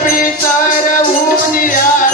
पितर ऊनिया